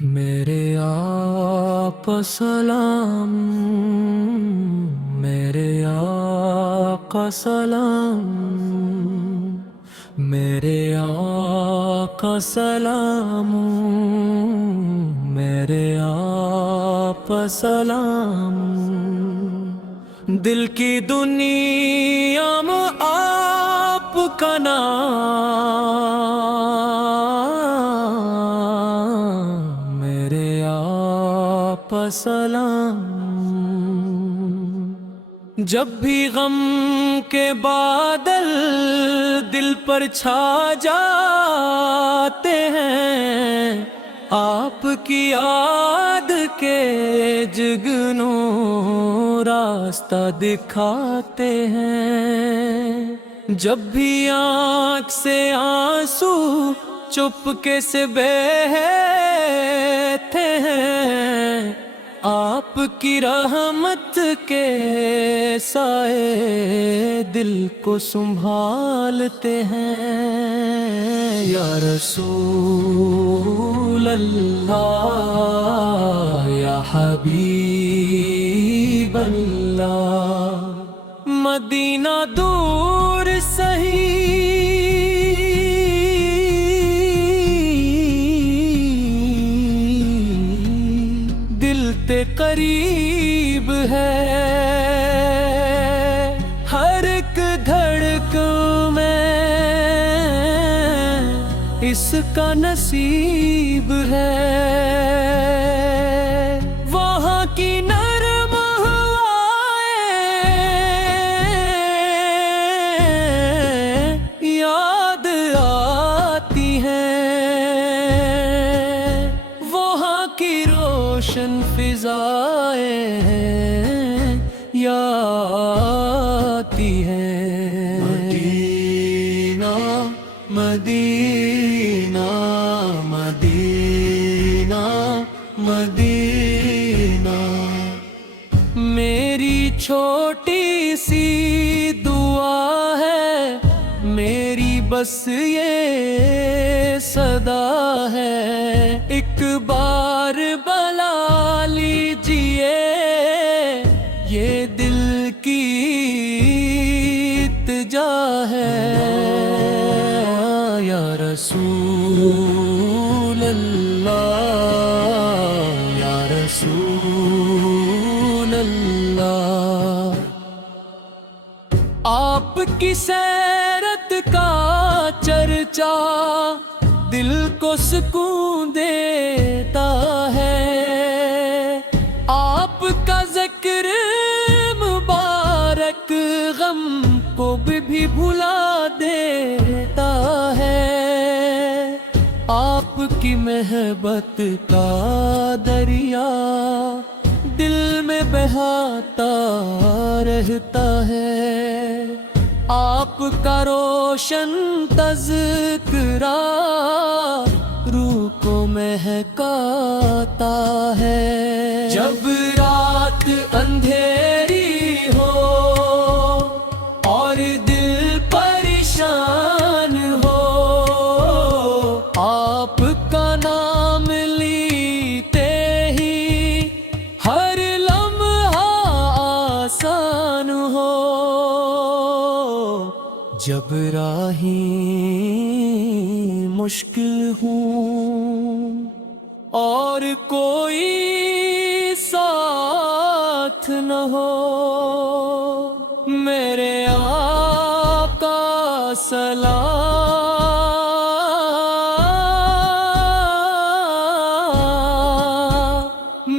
میرے آقا سلام، میرے آقا سلام، میرے آقا سلام، میرے آقا سلام، دل کی دنیا میں آپ کا نام، میرے آقا سلام، جب بھی غم کے بادل دل پر چھا جاتے ہیں، آپ کی یاد کے جگنوں راستہ دکھاتے ہیں، جب بھی آنکھ سے آنسو چپکے سے بہتے ہیں، آپ کی رحمت کے سائے دل کو سنبھالتے ہیں۔ یا رسول اللہ، یا حبیب اللہ، مدینہ دور سہی دل تے قریب ہے، ہر ایک دھڑکن میں اس کا نصیب ہے، وہاں کی نرم ہوائیں یاد آتی ہیں، وہاں کی روشن فضائیں یاد آتی ہیں۔ مدینہ مدینہ مدینہ مدینہ، میری چھوٹی سی دعا ہے، میری بس یہ صدا ہے، ایک بار بلا لیجئے یہ دل کی التجا ہے۔ یا رسول اللہ، یا رسول اللہ، آپ کی سیرت کا چرچا دل کو سکون دیتا ہے، آپ کا ذکر مبارک غم کو بھی بھلا دیتا ہے، آپ کی محبت کا دریا دل میں بہاتا رہتا ہے، آپ کا روشن تذکرہ روح کو مہکاتا ہے، جب رات اندھیری ہو اور دل پریشان ہو، آپ کا نام لیتے ہی ہر لمحہ آسان ہو، جب راہیں مشکل ہوں اور کوئی ساتھ نہ ہو، میرے آقا سلام،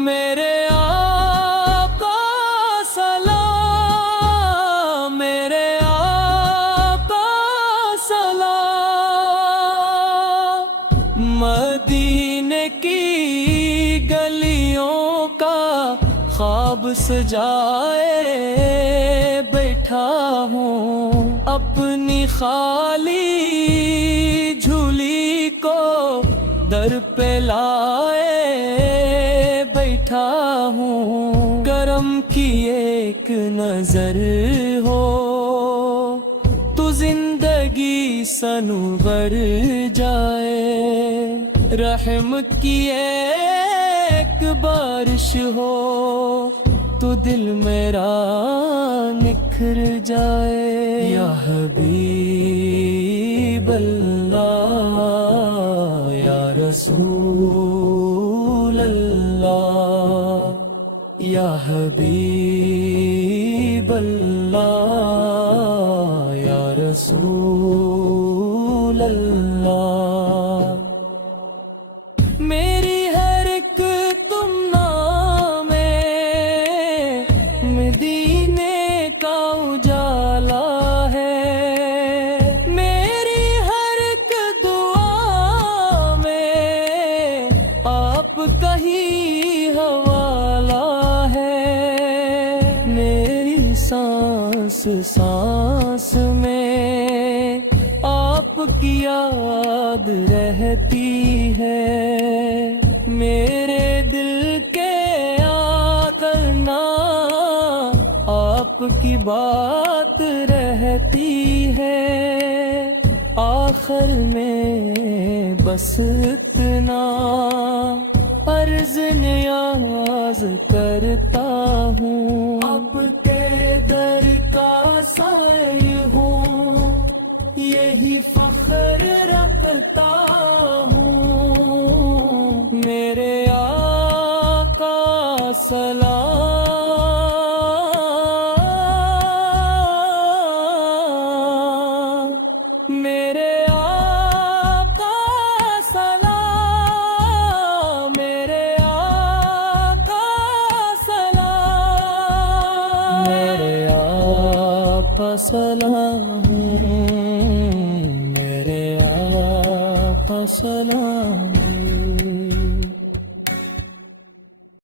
میرے آقا سلام، میرے آقا سلام، مدینے کی گلیوں کا خواب سجائے بیٹھا ہوں، اپنی خالی جھولی کو در پہ لائے بیٹھا ہوں، کرم کی ایک نظر ہو تو زندگی سنور جائے۔ رحم کی ایک بارش ہو تو دل میرا نکھر جائے. یا حبیب اللہ یا رسول اللہ یا حبیب اللہ یا رسول اللہ. میری ہر ایک تمنا میں مدینے کا اجالا ہے. میری ہر ایک دعا میں آپ کا ہی حوالہ ہے. میری سانس سانس میں آپ کی یاد رہتی ہے. میرے دل کے کرنا آپ کی بات رہتی ہے. آخر میں بس اتنا عرض نیاز کرتا ہوں. اب تیرے در کا سائل ہوں, یہی فخر رکھتا ہوں. میرے آقا سلام, میرے آقا سلام, میرے آقا سلام, میرے آقا سلام, میرے آقا سلام.